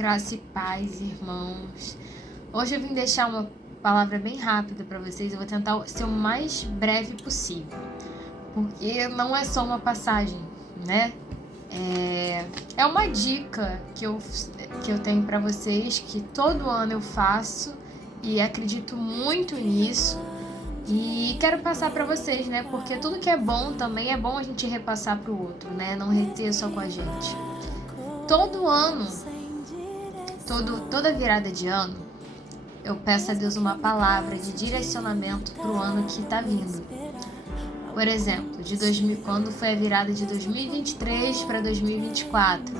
Graça e paz, irmãos. Hoje eu vim deixar uma palavra bem rápida para vocês. Eu vou tentar ser o mais breve possível, porque não é só uma passagem, né? É uma dica que eu tenho para vocês, que todo ano eu faço e acredito muito nisso. E quero passar para vocês, né? Porque tudo que é bom também é bom a gente repassar para o outro, né? Não reter só com a gente. Todo ano, toda virada de ano, eu peço a Deus uma palavra de direcionamento para o ano que está vindo. Por exemplo, quando foi a virada de 2023 para 2024,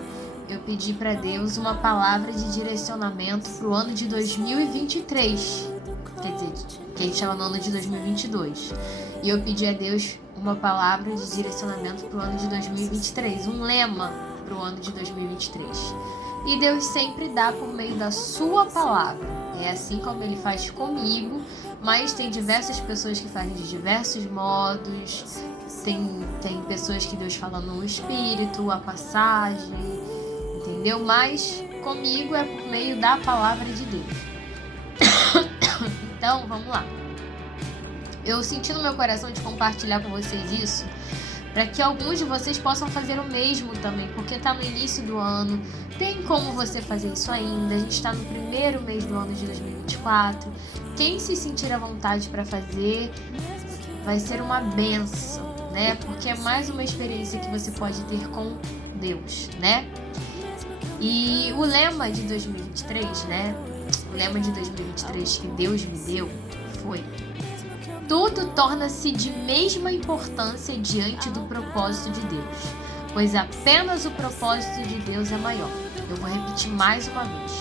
eu pedi para Deus uma palavra de direcionamento para o ano de 2023. Quer dizer, que a gente estava no ano de 2022. E eu pedi a Deus uma palavra de direcionamento para o ano de 2023, um lema para o ano de 2023. E Deus sempre dá por meio da sua palavra. É assim como Ele faz comigo, mas tem diversas pessoas que fazem de diversos modos. Tem pessoas que Deus fala no Espírito, a passagem, entendeu? Mas comigo é por meio da palavra de Deus. Então, vamos lá. Eu senti no meu coração de compartilhar com vocês isso, para que alguns de vocês possam fazer o mesmo também, porque está no início do ano, tem como você fazer isso ainda, a gente está no primeiro mês do ano de 2024, quem se sentir à vontade para fazer, vai ser uma bênção, né? Porque é mais uma experiência que você pode ter com Deus, né? E o lema de 2023, né? O lema de 2023 que Deus me deu foi: tudo torna-se de mesma importância diante do propósito de Deus, pois apenas o propósito de Deus é maior. Eu vou repetir mais uma vez.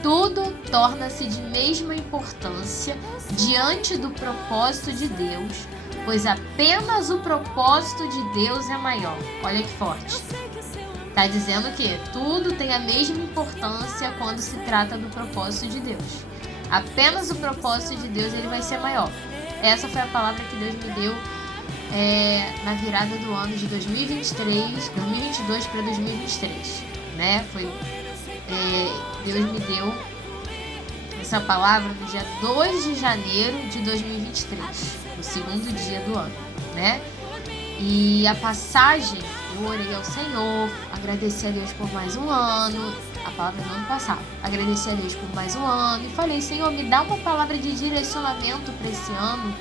Tudo torna-se de mesma importância diante do propósito de Deus, pois apenas o propósito de Deus é maior. Olha que forte. Está dizendo que tudo tem a mesma importância quando se trata do propósito de Deus. Apenas o propósito de Deus ele vai ser maior. Essa foi a palavra que Deus me deu na virada do ano de 2022 para 2023, né? Deus me deu essa palavra no dia 2 de janeiro de 2023, no segundo dia do ano, né? E a passagem, eu orei ao Senhor, agradeci a Deus por mais um ano, a palavra do ano passado, agradeci a Deus por mais um ano e falei: Senhor, me dá uma palavra de direcionamento para esse ano.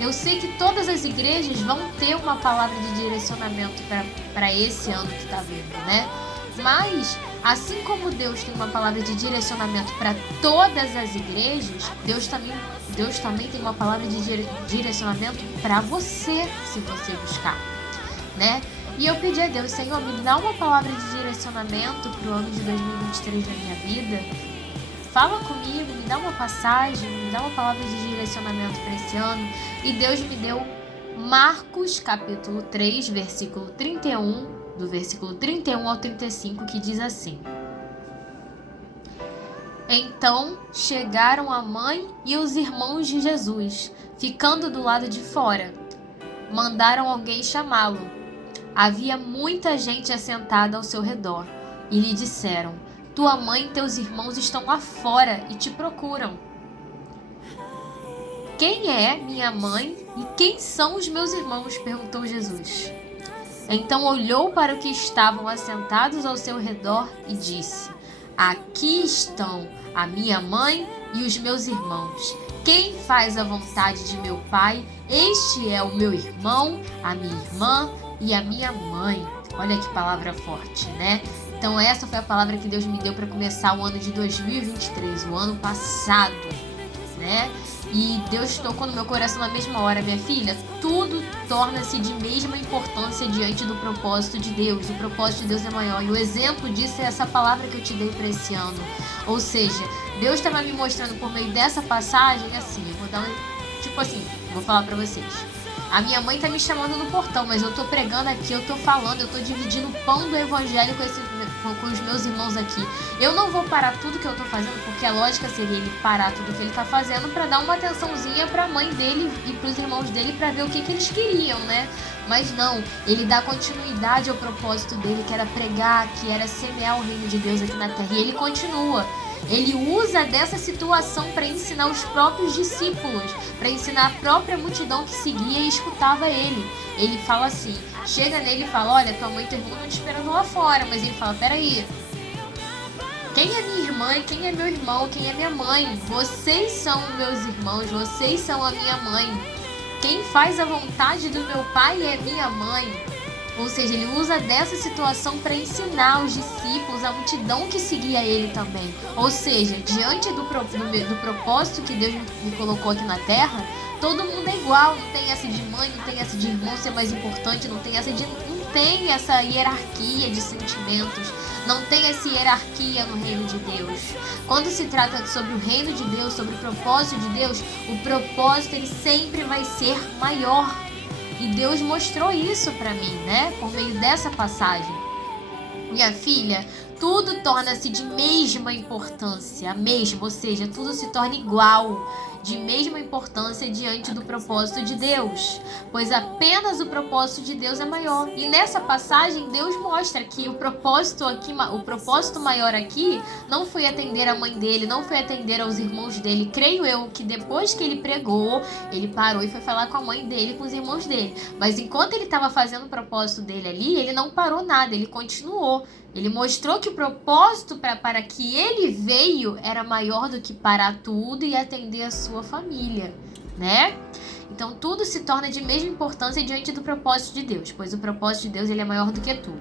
Eu sei que todas as igrejas vão ter uma palavra de direcionamento para esse ano que está vindo, né? Mas, assim como Deus tem uma palavra de direcionamento para todas as igrejas, Deus também tem uma palavra de direcionamento para você, se você buscar, né? E eu pedi a Deus: Senhor, me dá uma palavra de direcionamento para o ano de 2023 da minha vida. Fala comigo, me dá uma passagem, me dá uma palavra de direcionamento para esse ano. E Deus me deu Marcos capítulo 3, versículo 31, do versículo 31 ao 35, que diz assim: Então chegaram a mãe e os irmãos de Jesus, ficando do lado de fora. Mandaram alguém chamá-lo. Havia muita gente assentada ao seu redor, e lhe disseram: Tua mãe e teus irmãos estão lá fora e te procuram. Quem é minha mãe e quem são os meus irmãos? Perguntou Jesus. Então olhou para os que estavam assentados ao seu redor e disse: Aqui estão a minha mãe e os meus irmãos. Quem faz a vontade de meu Pai, este é o meu irmão, a minha irmã e a minha mãe. Olha que palavra forte, né? Então essa foi a palavra que Deus me deu para começar o ano de 2023, o ano passado, né? E Deus tocou no meu coração na mesma hora: minha filha, tudo torna-se de mesma importância diante do propósito de Deus. O propósito de Deus é maior. E o exemplo disso é essa palavra que eu te dei para esse ano. Ou seja, Deus estava me mostrando por meio dessa passagem, assim, eu vou dar vou falar para vocês. A minha mãe tá me chamando no portão, mas eu tô pregando aqui, eu tô falando, eu tô dividindo o pão do evangelho com os meus irmãos aqui. Eu não vou parar tudo que eu tô fazendo, porque a lógica seria ele parar tudo que ele tá fazendo pra dar uma atençãozinha pra mãe dele e pros irmãos dele pra ver o que eles queriam, né? Mas não, ele dá continuidade ao propósito dele, que era pregar, que era semear o reino de Deus aqui na terra. E ele continua. Ele usa dessa situação para ensinar os próprios discípulos, para ensinar a própria multidão que seguia e escutava ele. Ele fala assim, chega nele e fala, olha, tua mãe e teu irmão estão te esperando lá fora. Mas ele fala, peraí, quem é minha irmã, quem é meu irmão, quem é minha mãe? Vocês são meus irmãos, vocês são a minha mãe. Quem faz a vontade do meu pai é minha mãe. Ou seja, ele usa dessa situação para ensinar os discípulos, a multidão que seguia ele também. Ou seja, diante do propósito que Deus me colocou aqui na terra, todo mundo é igual. Não tem essa de mãe, não tem essa de irmão ser mais importante, não tem essa hierarquia de sentimentos. Não tem essa hierarquia no reino de Deus. Quando se trata sobre o reino de Deus, sobre o propósito de Deus, o propósito ele sempre vai ser maior. E Deus mostrou isso para mim, né? Por meio dessa passagem. Minha filha, tudo torna-se de mesma importância, ou seja, tudo se torna igual, de mesma importância diante do propósito de Deus, pois apenas o propósito de Deus é maior. E nessa passagem Deus mostra que o propósito maior aqui não foi atender a mãe dele, não foi atender aos irmãos dele. Creio eu que depois que ele pregou, ele parou e foi falar com a mãe dele, com os irmãos dele. Mas enquanto ele estava fazendo o propósito dele ali, ele não parou nada, ele continuou. Ele mostrou que o propósito para que ele veio era maior do que parar tudo e atender a sua família, né? Então tudo se torna de mesma importância diante do propósito de Deus, pois o propósito de Deus ele é maior do que tudo.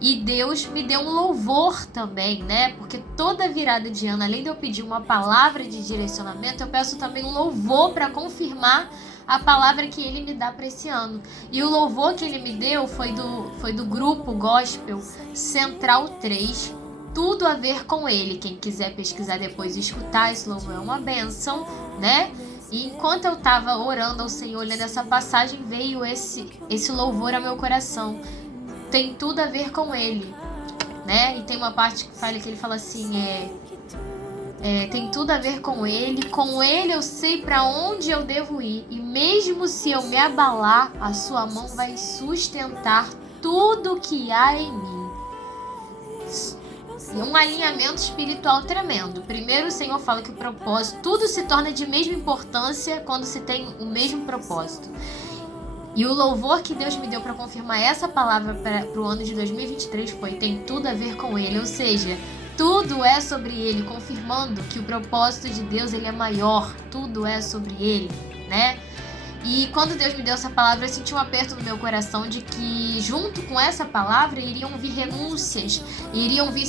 E Deus me deu um louvor também, né? Porque toda virada de ano, além de eu pedir uma palavra de direcionamento, eu peço também um louvor para confirmar a palavra que ele me dá para esse ano. E o louvor que ele me deu foi do grupo Gospel Central 3, tudo a ver com ele. Quem quiser pesquisar depois e escutar, esse louvor é uma bênção, né? E enquanto eu estava orando ao Senhor, olhando essa passagem, veio esse louvor ao meu coração. Tem tudo a ver com ele, né? E tem uma parte que ele fala assim, tem tudo a ver com ele eu sei para onde eu devo ir, e mesmo se eu me abalar, a sua mão vai sustentar tudo que há em mim. Um alinhamento espiritual tremendo. Primeiro o Senhor fala que o propósito, tudo se torna de mesma importância quando se tem o mesmo propósito. E o louvor que Deus me deu para confirmar essa palavra para o ano de 2023 tem tudo a ver com ele, ou seja, tudo é sobre ele, confirmando que o propósito de Deus ele é maior, tudo é sobre ele, né? E quando Deus me deu essa palavra, eu senti um aperto no meu coração de que junto com essa palavra iriam vir renúncias, iriam vir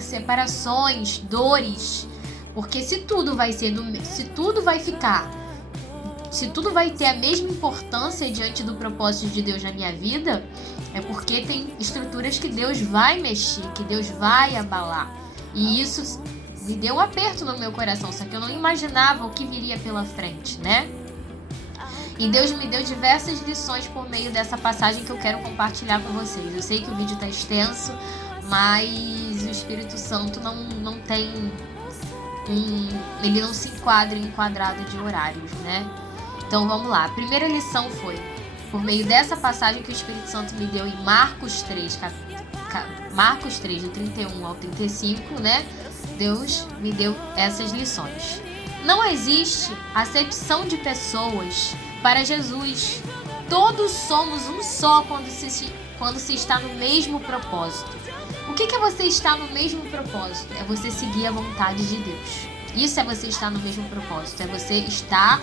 separações, dores, porque se tudo vai ter a mesma importância diante do propósito de Deus na minha vida, é porque tem estruturas que Deus vai mexer, que Deus vai abalar. E isso me deu um aperto no meu coração, só que eu não imaginava o que viria pela frente, né? E Deus me deu diversas lições por meio dessa passagem que eu quero compartilhar com vocês. Eu sei que o vídeo está extenso, mas o Espírito Santo não tem ele não se enquadra em quadrado de horários, né? Então vamos lá. A primeira lição foi por meio dessa passagem que o Espírito Santo me deu em Marcos 3, do 31 ao 35, né? Deus me deu essas lições. Não existe acepção de pessoas para Jesus. Todos somos um só quando se está no mesmo propósito. O que é você estar no mesmo propósito? É você seguir a vontade de Deus. Isso é você estar no mesmo propósito. É você estar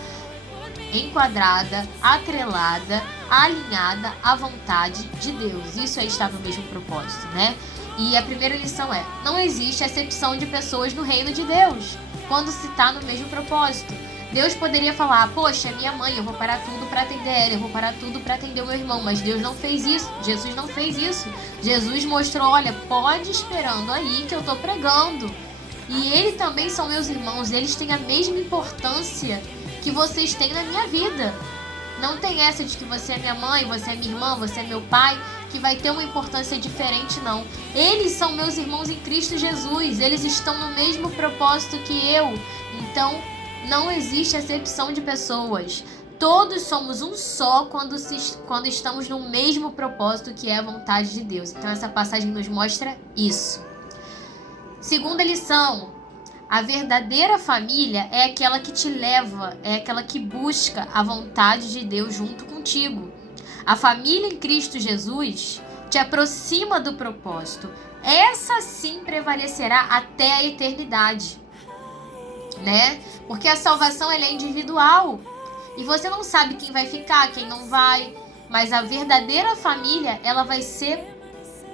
enquadrada, atrelada, alinhada à vontade de Deus. Isso é estar no mesmo propósito, né? E a primeira lição é: não existe acepção de pessoas no reino de Deus quando se está no mesmo propósito. Deus poderia falar: poxa, minha mãe, eu vou parar tudo para atender ela, eu vou parar tudo para atender o meu irmão. Mas Deus não fez isso. Jesus não fez isso. Jesus mostrou: olha, pode ir esperando aí que eu tô pregando. E eles também são meus irmãos. Eles têm a mesma importância que vocês têm na minha vida. Não tem essa de que você é minha mãe, você é minha irmã, você é meu pai. que vai ter uma importância diferente, não. Eles são meus irmãos em Cristo Jesus, eles estão no mesmo propósito que eu. Então, não existe acepção de pessoas. Todos somos um só quando estamos no mesmo propósito, que é a vontade de Deus. Então, essa passagem nos mostra isso. Segunda lição: a verdadeira família é aquela que te leva, é aquela que busca a vontade de Deus junto contigo. A família em Cristo Jesus te aproxima do propósito. Essa sim prevalecerá até a eternidade, né? Porque a salvação ela é individual e você não sabe quem vai ficar, quem não vai. Mas a verdadeira família, ela vai ser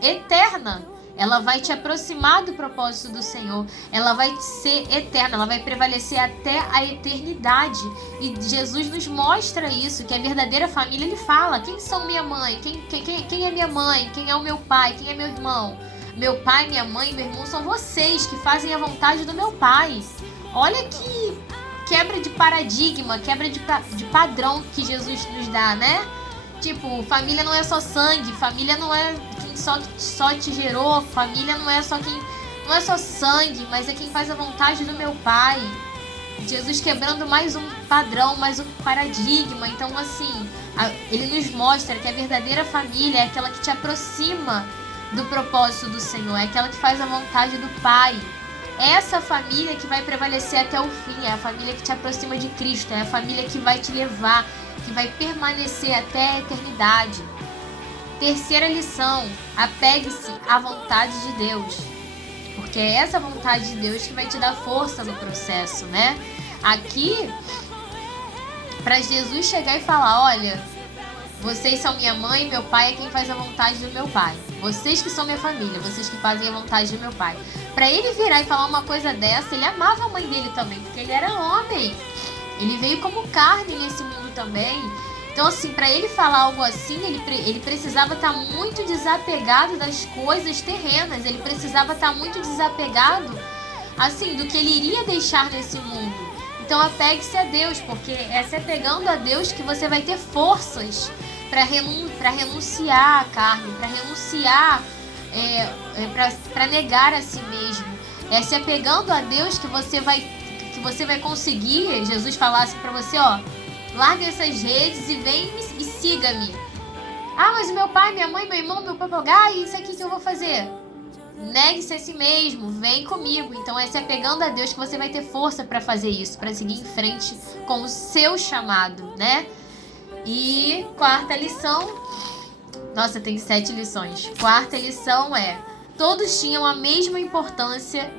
eterna. Ela vai te aproximar do propósito do Senhor. Ela vai ser eterna, ela vai prevalecer até a eternidade. E Jesus nos mostra isso, que a verdadeira família, ele fala: quem são minha mãe? Quem é minha mãe? Quem é o meu pai? Quem é meu irmão? Meu pai, minha mãe, meu irmão são vocês que fazem a vontade do meu pai. Olha que quebra de paradigma, quebra de padrão que Jesus nos dá, né? Tipo, família não é só sangue, família não é quem só te gerou, família não é só sangue, mas é quem faz a vontade do meu pai. Jesus quebrando mais um padrão, mais um paradigma. Então, assim, ele nos mostra que a verdadeira família é aquela que te aproxima do propósito do Senhor, é aquela que faz a vontade do Pai. Essa família que vai prevalecer até o fim, é a família que te aproxima de Cristo, é a família que vai te levar, que vai permanecer até a eternidade. Terceira lição: apegue-se à vontade de Deus, porque é essa vontade de Deus que vai te dar força no processo, né? Aqui, para Jesus chegar e falar: olha, vocês são minha mãe, meu pai é quem faz a vontade do meu pai. Vocês que são minha família, vocês que fazem a vontade do meu pai. Para ele virar e falar uma coisa dessa, ele amava a mãe dele também, porque ele era homem. Ele veio como carne nesse mundo também. Então, assim, para ele falar algo assim, ele precisava estar muito desapegado das coisas terrenas. Ele precisava estar muito desapegado, assim, do que ele iria deixar nesse mundo. Então, apegue-se a Deus, porque é se apegando a Deus que você vai ter forças para renunciar à carne, para renunciar, para negar a si mesmo. É se apegando a Deus que você vai conseguir. Jesus falasse para você: ó, larga essas redes e vem e siga-me. Ah, mas o meu pai, minha mãe, meu irmão, meu papagaio, isso aqui que eu vou fazer. Negue-se a si mesmo, vem comigo. Então é se apegando a Deus que você vai ter força para fazer isso, para seguir em frente com o seu chamado, né? E quarta lição, nossa, tem 7 lições. Quarta lição é: todos tinham a mesma importância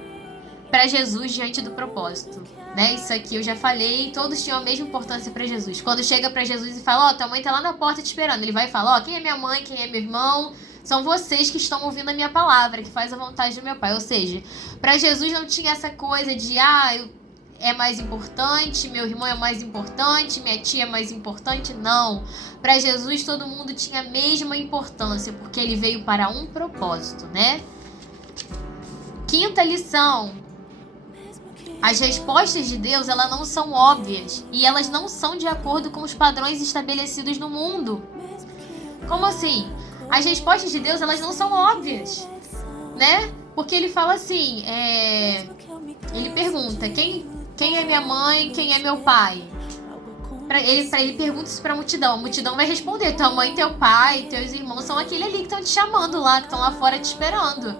para Jesus diante do propósito, né? Isso aqui eu já falei, todos tinham a mesma importância para Jesus. Quando chega para Jesus e fala: ó, tua mãe tá lá na porta te esperando, ele vai falar: ó, quem é minha mãe, quem é meu irmão? São vocês que estão ouvindo a minha palavra, que faz a vontade do meu pai. Ou seja, para Jesus não tinha essa coisa de: é mais importante, meu irmão é mais importante, minha tia é mais importante. Não. Para Jesus todo mundo tinha a mesma importância, porque ele veio para um propósito, né? Quinta lição: as respostas de Deus, elas não são óbvias e elas não são de acordo com os padrões estabelecidos no mundo. Como assim? As respostas de Deus, elas não são óbvias, né? Porque ele fala assim, ele pergunta: quem é minha mãe, quem é meu pai? Ele pergunta isso para a multidão vai responder: tua mãe, teu pai, teus irmãos são aquele ali que estão te chamando lá, que estão lá fora te esperando.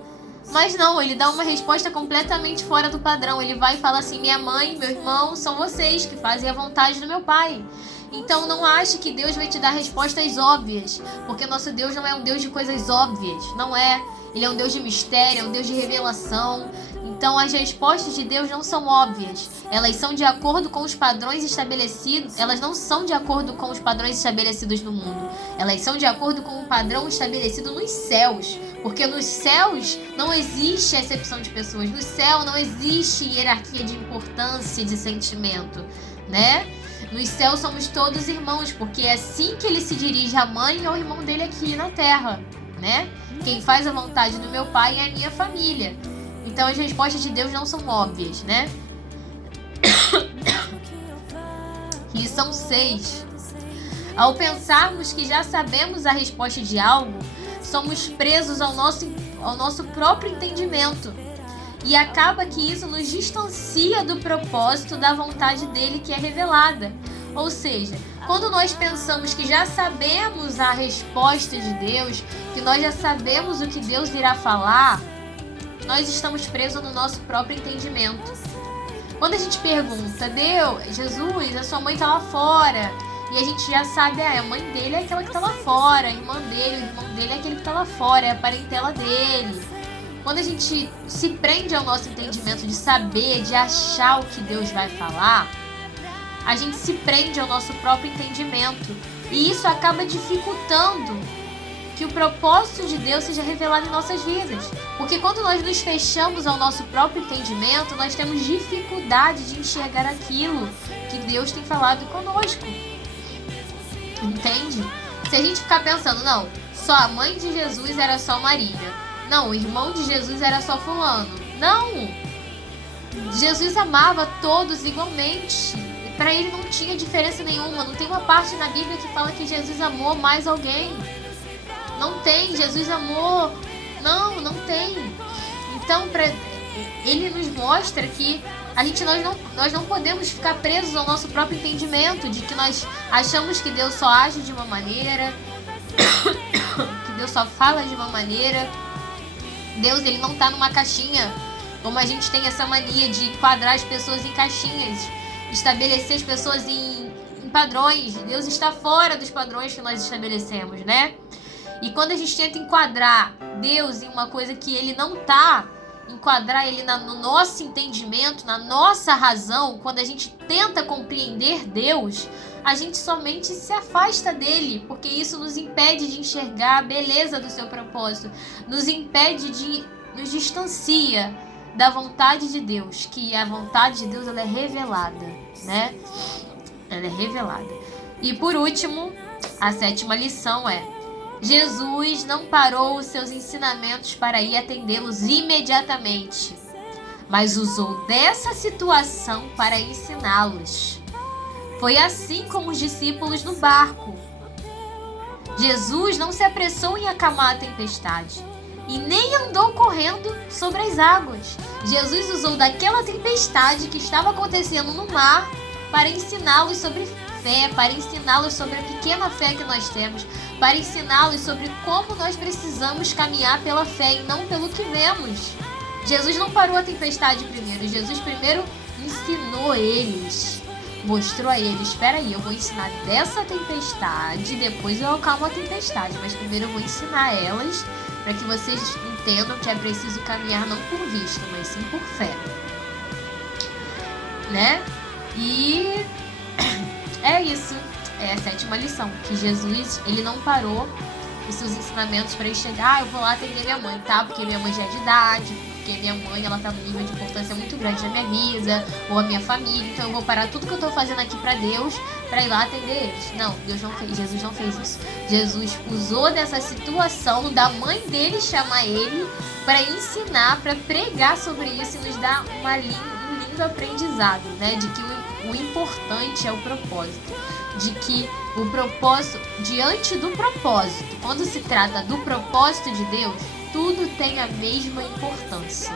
Mas não, ele dá uma resposta completamente fora do padrão. Ele vai e fala assim: minha mãe, meu irmão, são vocês que fazem a vontade do meu pai. Então não ache que Deus vai te dar respostas óbvias, porque nosso Deus não é um Deus de coisas óbvias, não é. Ele é um Deus de mistério, é um Deus de revelação. Então as respostas de Deus não são óbvias, elas são de acordo com os padrões estabelecidos. Elas não são de acordo com os padrões estabelecidos no mundo, elas são de acordo com o padrão estabelecido nos céus. Porque nos céus não existe exceção de pessoas, no céu não existe hierarquia de importância e de sentimento, né? Nos céus somos todos irmãos, porque é assim que ele se dirige à mãe e ao irmão dele aqui na terra, né? Quem faz a vontade do meu pai é a minha família. Então as respostas de Deus não são óbvias, né? Lição 6. Ao pensarmos que já sabemos a resposta de algo, somos presos ao nosso próprio entendimento. E acaba que isso nos distancia do propósito da vontade dele que é revelada. Ou seja, quando nós pensamos que já sabemos a resposta de Deus, que nós já sabemos o que Deus irá falar, nós estamos presos no nosso próprio entendimento. Quando a gente pergunta, Jesus, a sua mãe está lá fora, e a gente já sabe, a mãe dele é aquela que está lá fora, a irmã dele, o irmão dele é aquele que está lá fora, é a parentela dele. Quando a gente se prende ao nosso entendimento de saber, de achar o que Deus vai falar, a gente se prende ao nosso próprio entendimento. E isso acaba dificultando que o propósito de Deus seja revelado em nossas vidas. Porque quando nós nos fechamos ao nosso próprio entendimento, nós temos dificuldade de enxergar aquilo que Deus tem falado conosco. Entende? Se a gente ficar pensando, não, só a mãe de Jesus era só Maria. Não, o irmão de Jesus era só fulano. Não! Jesus amava todos igualmente. Para ele não tinha diferença nenhuma. Não tem uma parte na Bíblia que fala que Jesus amou mais alguém. Não tem. Jesus amou... Não tem. Então, ele nos mostra que nós não podemos ficar presos ao nosso próprio entendimento, de que nós achamos que Deus só age de uma maneira, que Deus só fala de uma maneira. Deus, ele não está numa caixinha, como a gente tem essa mania de enquadrar as pessoas em caixinhas, estabelecer as pessoas em padrões. Deus está fora dos padrões que nós estabelecemos, né? E quando a gente tenta enquadrar Deus em uma coisa que ele não está, enquadrar ele no nosso entendimento, na nossa razão, quando a gente tenta compreender Deus, a gente somente se afasta dele, porque isso nos impede de enxergar a beleza do seu propósito, nos distancia da vontade de Deus, que a vontade de Deus ela é revelada, né? Ela é revelada. E por último, a 7ª lição é: Jesus não parou os seus ensinamentos para ir atendê-los imediatamente, mas usou dessa situação para ensiná-los. Foi assim como os discípulos no barco. Jesus não se apressou em acalmar a tempestade e nem andou correndo sobre as águas. Jesus usou daquela tempestade que estava acontecendo no mar para ensiná-los sobre fé, para ensiná-los sobre a pequena fé que nós temos, para ensiná-los sobre como nós precisamos caminhar pela fé e não pelo que vemos. Jesus não parou a tempestade primeiro. Jesus primeiro ensinou eles, mostrou a eles: espera aí, eu vou ensinar dessa tempestade, depois eu acalmo a tempestade, mas primeiro eu vou ensinar elas para que vocês entendam que é preciso caminhar não por vista, mas sim por fé, né? E é isso, é a 7ª lição, que Jesus, ele não parou os seus ensinamentos para chegar, eu vou lá atender minha mãe, tá? Porque minha mãe já é de idade, porque minha mãe, ela tá num nível de importância muito grande na minha vida, ou a minha família, então eu vou parar tudo que eu tô fazendo aqui para Deus, para ir lá atender eles. Não, Jesus não fez isso. Jesus usou dessa situação da mãe dele chamar ele para ensinar, para pregar sobre isso e nos dar um lindo aprendizado, né? De que o importante é o propósito, de que o propósito, diante do propósito, quando se trata do propósito de Deus, tudo tem a mesma importância,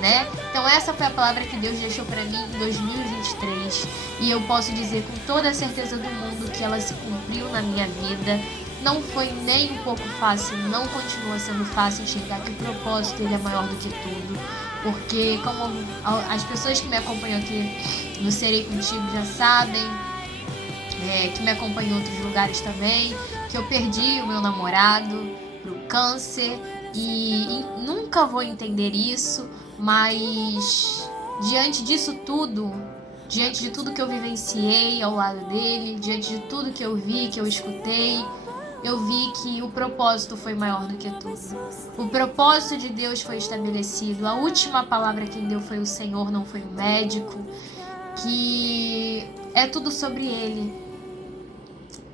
né? Então essa foi a palavra que Deus deixou para mim em 2023 e eu posso dizer com toda a certeza do mundo que ela se cumpriu na minha vida. Não foi nem um pouco fácil, não continua sendo fácil enxergar que o propósito ele é maior do que tudo, porque como as pessoas que me acompanham aqui no Serei Contigo já sabem, que me acompanham em outros lugares também, que eu perdi o meu namorado pro câncer e nunca vou entender isso, mas diante disso tudo, diante de tudo que eu vivenciei ao lado dele, diante de tudo que eu vi, que eu escutei, eu vi que o propósito foi maior do que tudo. O propósito de Deus foi estabelecido. A última palavra quem deu foi o Senhor, não foi o médico. Que é tudo sobre Ele.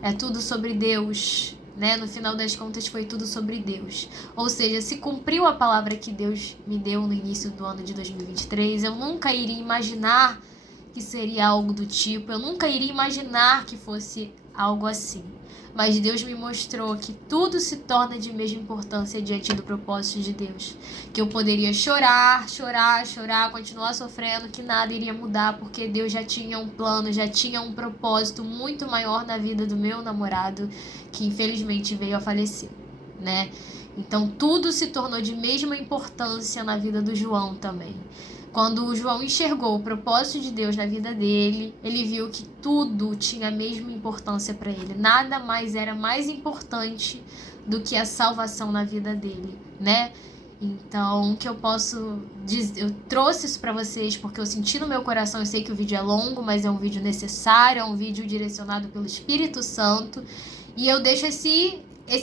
É tudo sobre Deus, né? No final das contas foi tudo sobre Deus. Ou seja, se cumpriu a palavra que Deus me deu no início do ano de 2023, eu nunca iria imaginar que seria algo do tipo. Eu nunca iria imaginar que fosse algo assim. mas Deus me mostrou que tudo se torna de mesma importância diante do propósito de Deus. Que eu poderia chorar, continuar sofrendo, que nada iria mudar, porque Deus já tinha um plano, já tinha um propósito muito maior na vida do meu namorado, que infelizmente veio a falecer, né? Então tudo se tornou de mesma importância na vida do João também. Quando o João enxergou o propósito de Deus na vida dele, ele viu que tudo tinha a mesma importância para ele. Nada mais era mais importante do que a salvação na vida dele, né? Então, o que eu posso dizer, eu trouxe isso para vocês porque eu senti no meu coração, eu sei que o vídeo é longo, mas é um vídeo necessário, é um vídeo direcionado pelo Espírito Santo, e eu deixo esse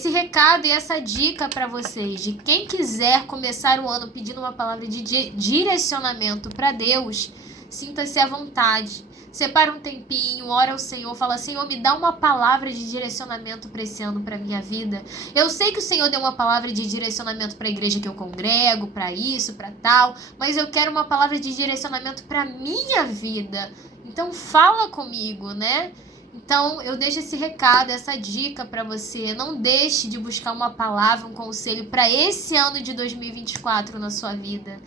recado e essa dica para vocês, de quem quiser começar o ano pedindo uma palavra de direcionamento para Deus, sinta-se à vontade. Separa um tempinho, ora ao Senhor, fala: Senhor, me dá uma palavra de direcionamento para esse ano, para minha vida. Eu sei que o Senhor deu uma palavra de direcionamento para a igreja que eu congrego, para isso, para tal, mas eu quero uma palavra de direcionamento para minha vida. Então fala comigo, né? Então, eu deixo esse recado, essa dica para você. Não deixe de buscar uma palavra, um conselho para esse ano de 2024 na sua vida.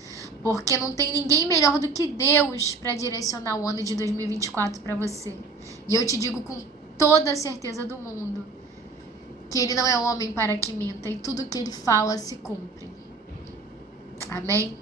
Porque não tem ninguém melhor do que Deus para direcionar o ano de 2024 para você. E eu te digo com toda a certeza do mundo que Ele não é homem para que minta e tudo que Ele fala se cumpre. Amém?